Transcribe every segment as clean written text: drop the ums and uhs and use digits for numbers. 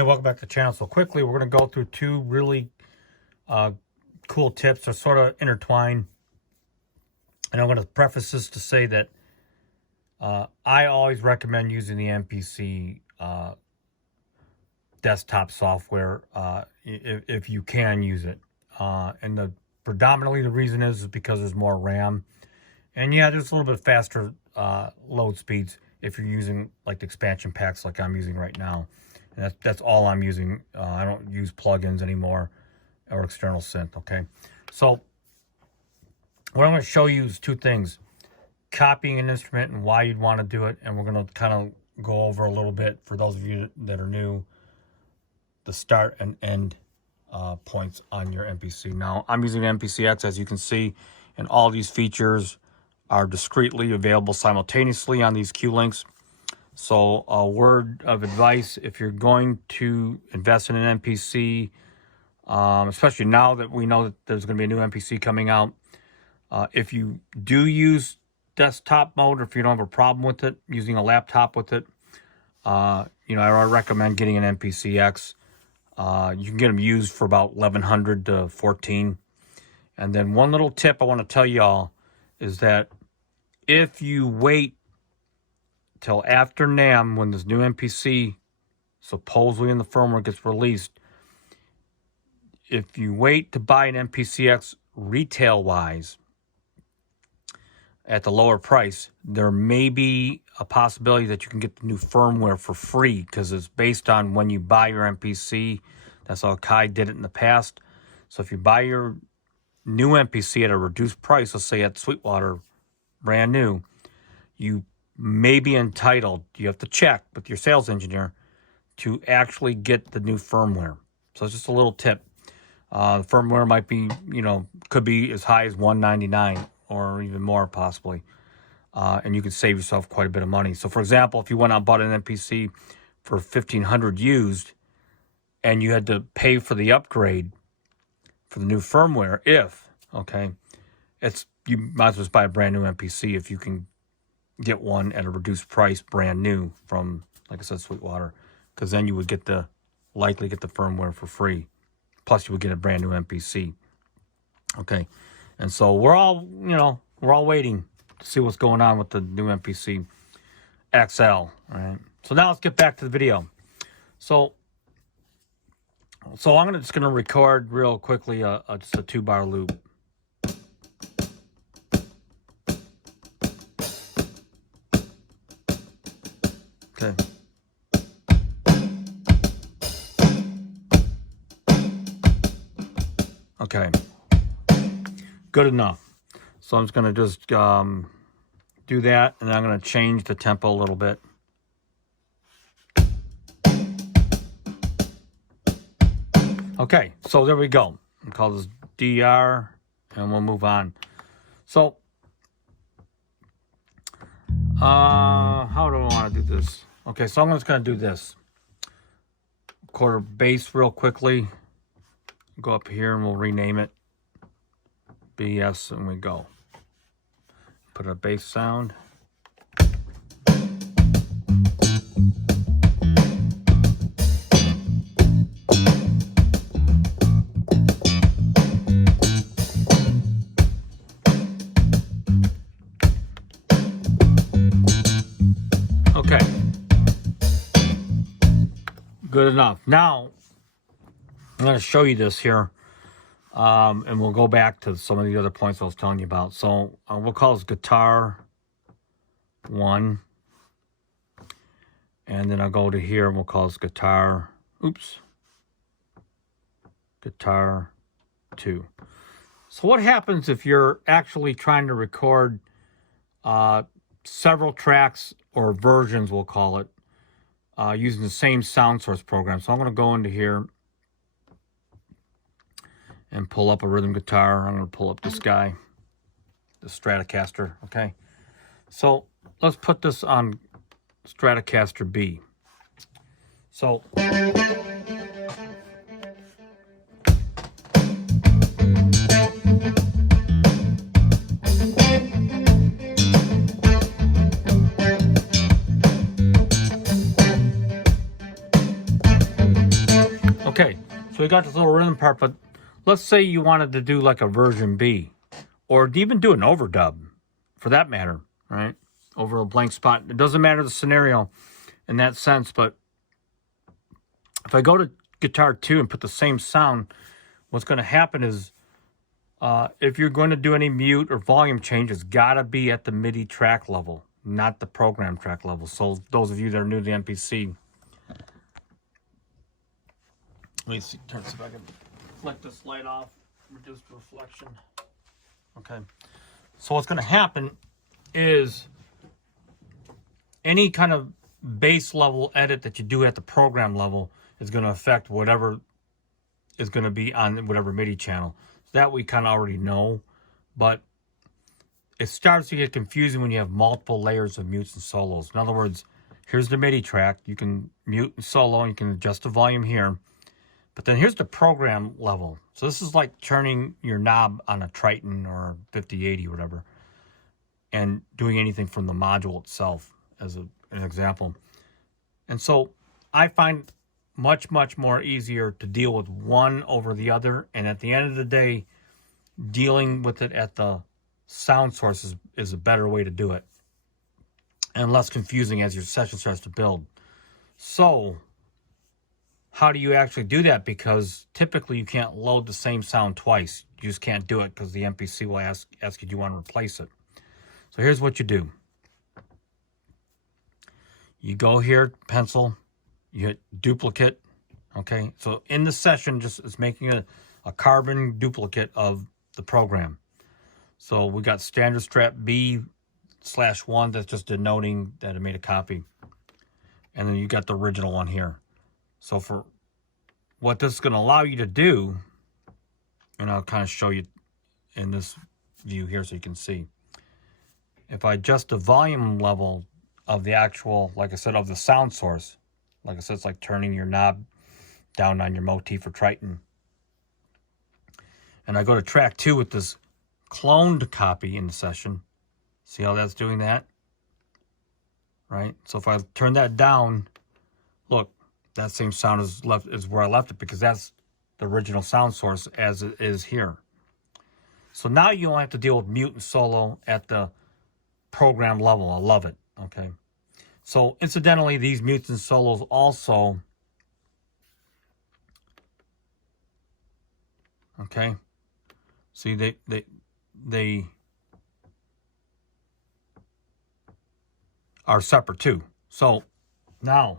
Hey, welcome back to the channel. So quickly, we're going to go through two really cool tips. They're sort of intertwined. And I'm going to preface this to say that I always recommend using the MPC desktop software if you can use it. And predominantly the reason is because there's more RAM. And yeah, there's a little bit faster load speeds if you're using like the expansion packs like I'm using right now. And that's all I'm using. I don't use plugins anymore or external synth, okay? So what I'm going to show you is two things. Copying an instrument and why you'd want to do it. And we're going to kind of go over a little bit, for those of you that are new, the start and end points on your MPC. Now, I'm using MPCX, as you can see, and all these features are discreetly available simultaneously on these Q links. So a word of advice, if you're going to invest in an MPC, especially now that we know that there's going to be a new MPC coming out, if you do use desktop mode, or if you don't have a problem with it, using a laptop with it, I recommend getting an MPCX. You can get them used for about $1,100 to $1,400. And then one little tip I want to tell y'all is that if you wait till after NAMM, when this new MPC supposedly in the firmware gets released, if you wait to buy an MPCX retail-wise at the lower price, there may be a possibility that you can get the new firmware for free, because it's based on when you buy your MPC. That's how Kai did it in the past. So if you buy your new MPC at a reduced price, let's say at Sweetwater, brand new, you may be entitled, you have to check with your sales engineer, to actually get the new firmware. So it's just a little tip. The firmware might be, could be as high as $199 or even more possibly. And you could save yourself quite a bit of money. So for example, if you went out and bought an MPC for $1,500 used, and you had to pay for the upgrade for the new firmware, you might as well just buy a brand new MPC if you can get one at a reduced price, brand new, from, like I said, Sweetwater, because then you would likely get the firmware for free. Plus you would get a brand new MPC. Okay. And so we're all waiting to see what's going on with the new MPC XL. All right. So now let's get back to the video. So I'm just gonna record real quickly just a 2-bar loop. Okay. Okay. Good enough. So I'm just going to just do that, and I'm going to change the tempo a little bit. Okay, so there we go. I'll call this DR, and we'll move on. So, how do I want to do this? Okay, so I'm just going to do this. Quarter bass real quickly. Go up here and we'll rename it BS, and we go. Put a bass sound. Okay. Good enough. Now, I'm going to show you this here, and we'll go back to some of the other points I was telling you about. So we'll call this guitar 1, and then I'll go to here and we'll call this guitar 2. So what happens if you're actually trying to record several tracks, or versions we'll call it, using the same sound source program? So I'm going to go into here and pull up a rhythm guitar. I'm going to pull up this guy, the Stratocaster, okay? So let's put this on Stratocaster B. So Okay, so we got this little rhythm part, but let's say you wanted to do like a version B, or even do an overdub, for that matter, right? Over a blank spot. It doesn't matter the scenario in that sense, but if I go to guitar 2 and put the same sound, what's going to happen is if you're going to do any mute or volume change, it's got to be at the MIDI track level, not the program track level. So those of you that are new to the MPC, let me see, see if I can flick this light off, reduce the reflection. Okay. So what's going to happen is any kind of bass level edit that you do at the program level is going to affect whatever is going to be on whatever MIDI channel. So that we kind of already know, but it starts to get confusing when you have multiple layers of mutes and solos. In other words, here's the MIDI track. You can mute and solo, and you can adjust the volume here. But then here's the program level. So this is like turning your knob on a Triton or 5080 or whatever, and doing anything from the module itself as an example. And so I find much more easier to deal with one over the other. And at the end of the day, dealing with it at the sound source is a better way to do it, and less confusing as your session starts to build. So how do you actually do that? Because typically you can't load the same sound twice. You just can't do it because the MPC will ask you, do you want to replace it? So here's what you do. You go here, pencil, you hit duplicate. Okay, so in the session, just it's making a carbon duplicate of the program. So we got standard strap B/1, that's just denoting that it made a copy. And then you got the original one here. So for what this is going to allow you to do, and I'll kind of show you in this view here so you can see. If I adjust the volume level of the actual, like I said, of the sound source, like I said, it's like turning your knob down on your motif or Triton. And I go to track 2 with this cloned copy in the session. See how that's doing that? Right? So if I turn that down, look, that same sound is where I left it, because that's the original sound source as it is here. So now you only have to deal with mute and solo at the program level. I love it. Okay. So incidentally, these mutes and solos also, okay, see they are separate too. So now,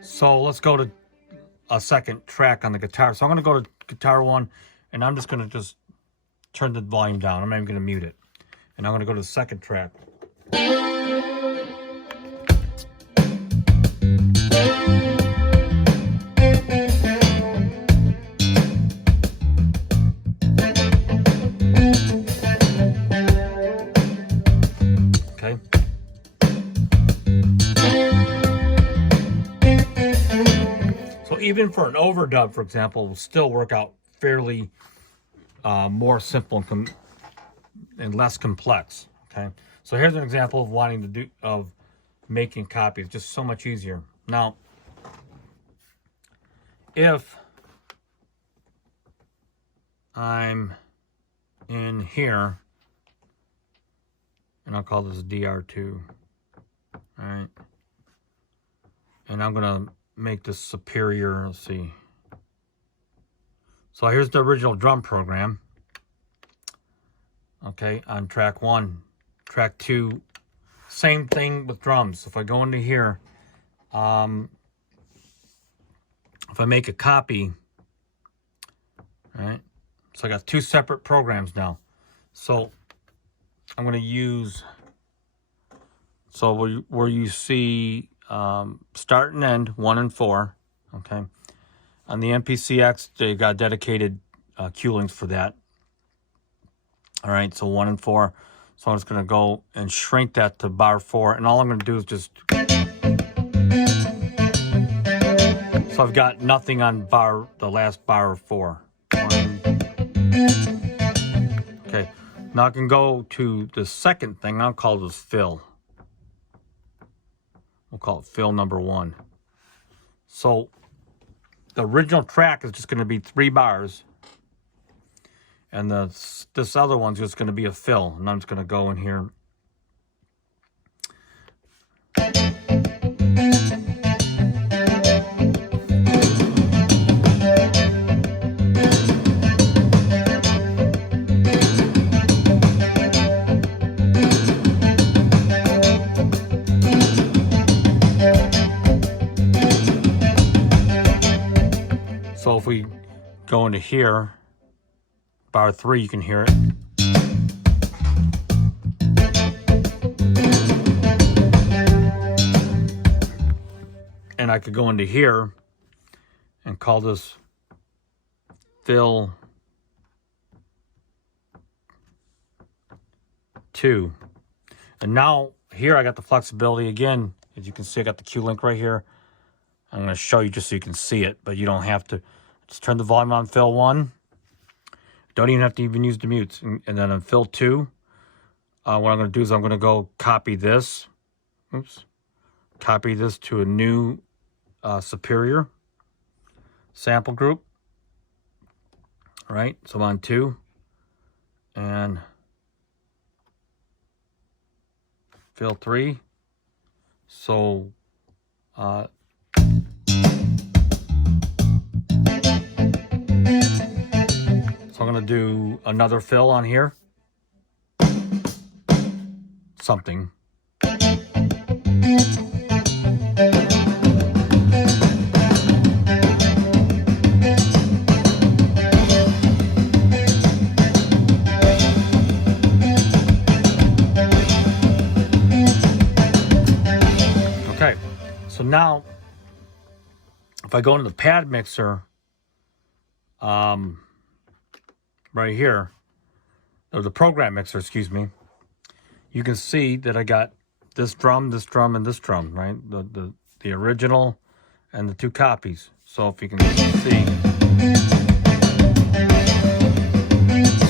so let's go to a second track on the guitar. So I'm going to go to guitar 1, and I'm just going to turn the volume down. I'm not even going to mute it. And I'm going to go to the second track. Okay. So even for an overdub, for example, will still work out fairly more simple and less complex. Okay. So here's an example of wanting to do, of making copies, just so much easier. Now, if I'm in here, and I'll call this DR2, all right, and I'm gonna make this superior. Let's see. So here's the original drum program. Okay, on track 1. Track 2, same thing with drums. If I go into here, if I make a copy, all right, so I got 2 separate programs now. So I'm going to use, so where you see start and end, 1 and 4, okay. On the MPCX, they got dedicated cue links for that. All right, so 1 and 4. So I'm just going to go and shrink that to bar 4. And all I'm going to do is just... So I've got nothing on the last bar of 4. 1. Okay, now I can go to the second thing. I'll call this fill. We'll call it fill number 1. So the original track is just going to be 3 bars. And this other one's just going to be a fill. And I'm just going to go in here. So if we go into here, bar 3, you can hear it. And I could go into here and call this fill 2. And now here I got the flexibility again. As you can see, I got the Q link right here. I'm going to show you just so you can see it, but you don't have to. Just turn the volume on fill 1. Don't even have to even use the mutes. And then on fill 2, what I'm going to do is I'm going to go copy this. Oops. Copy this to a new superior sample group. All right, so I'm on 2. And fill 3. So I'm going to do another fill on here. Something. Okay, so now if I go into the pad mixer, right here, or the program mixer, excuse me, you can see that I got this drum, and this drum, right? The original and the 2 copies. So if you can see.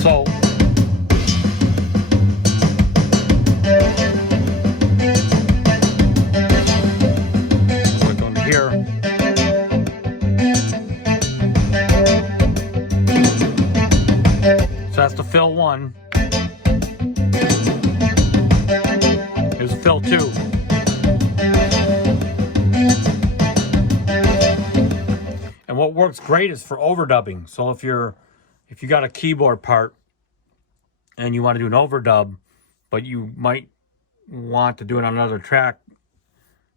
So we're going to here. So that's the fill 1. Here's fill 2. And what works great is for overdubbing. So if you got a keyboard part and you want to do an overdub, but you might want to do it on another track,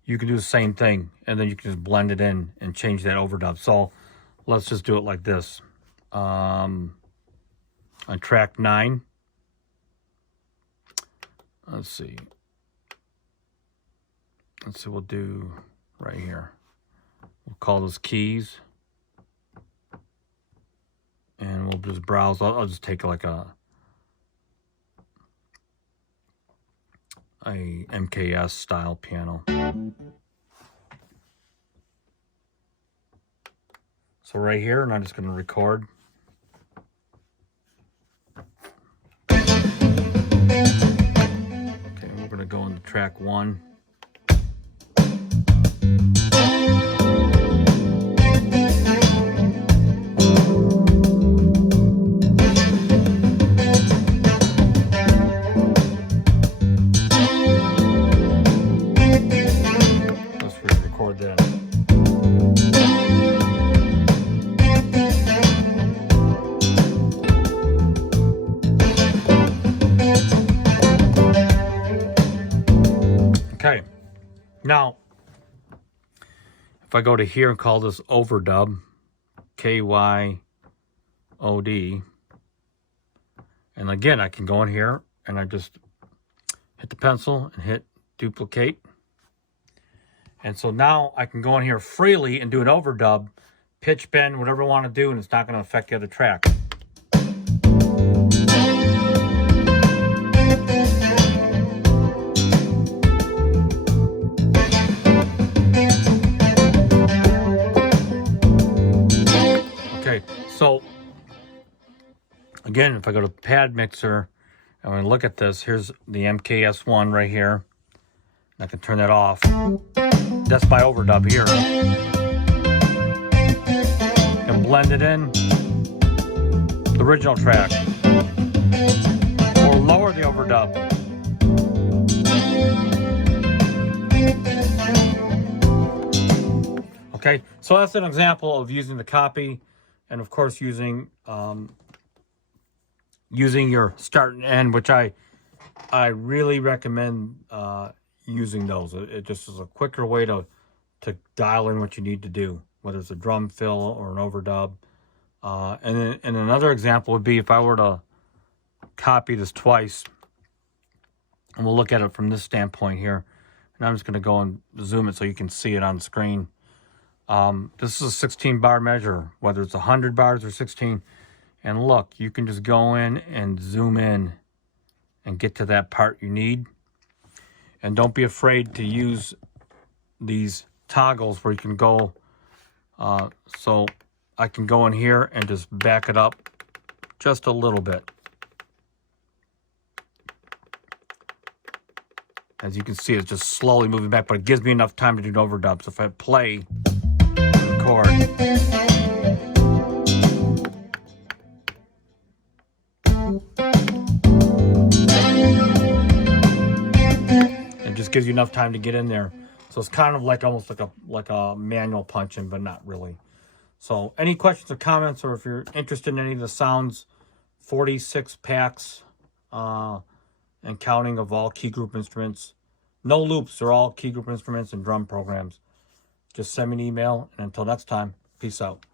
you can do the same thing, and then you can just blend it in and change that overdub. So let's just do it like this. On track 9. Let's see, we'll do right here. We'll call those keys. And we'll just browse. I'll just take like a MKS style piano. So right here, and I'm just going to record. Okay, we're going to go into track 1. Let's record that. Okay, now if I go to here and call this overdub, KYOD, and again I can go in here and I just hit the pencil and hit duplicate, and so now I can go in here freely and do an overdub, pitch bend, whatever I want to do, and it's not going to affect the other track. So again, if I go to pad mixer and I look at this, here's the MKS one right here. I can turn that off. That's my overdub here. blend it in the original track, or lower the overdub. Okay, so that's an example of using the copy, and of course using using your start and end, which I really recommend using those. It just is a quicker way to dial in what you need to do, whether it's a drum fill or an overdub. And another example would be if I were to copy this twice, and we'll look at it from this standpoint here. And I'm just going to go and zoom it so you can see it on the screen. This is a 16 bar measure, whether it's 100 bars or 16. And look, you can just go in and zoom in and get to that part you need. And don't be afraid to use these toggles where you can go, so I can go in here and just back it up just a little bit. As you can see, it's just slowly moving back, but it gives me enough time to do an overdub. So if I play, record, it just gives you enough time to get in there. So it's kind of like almost like a manual punch-in, but not really. So any questions or comments, or if you're interested in any of the sounds, 46 packs and counting of all key group instruments. No loops, they're all key group instruments and drum programs. Just send me an email, and until next time, peace out.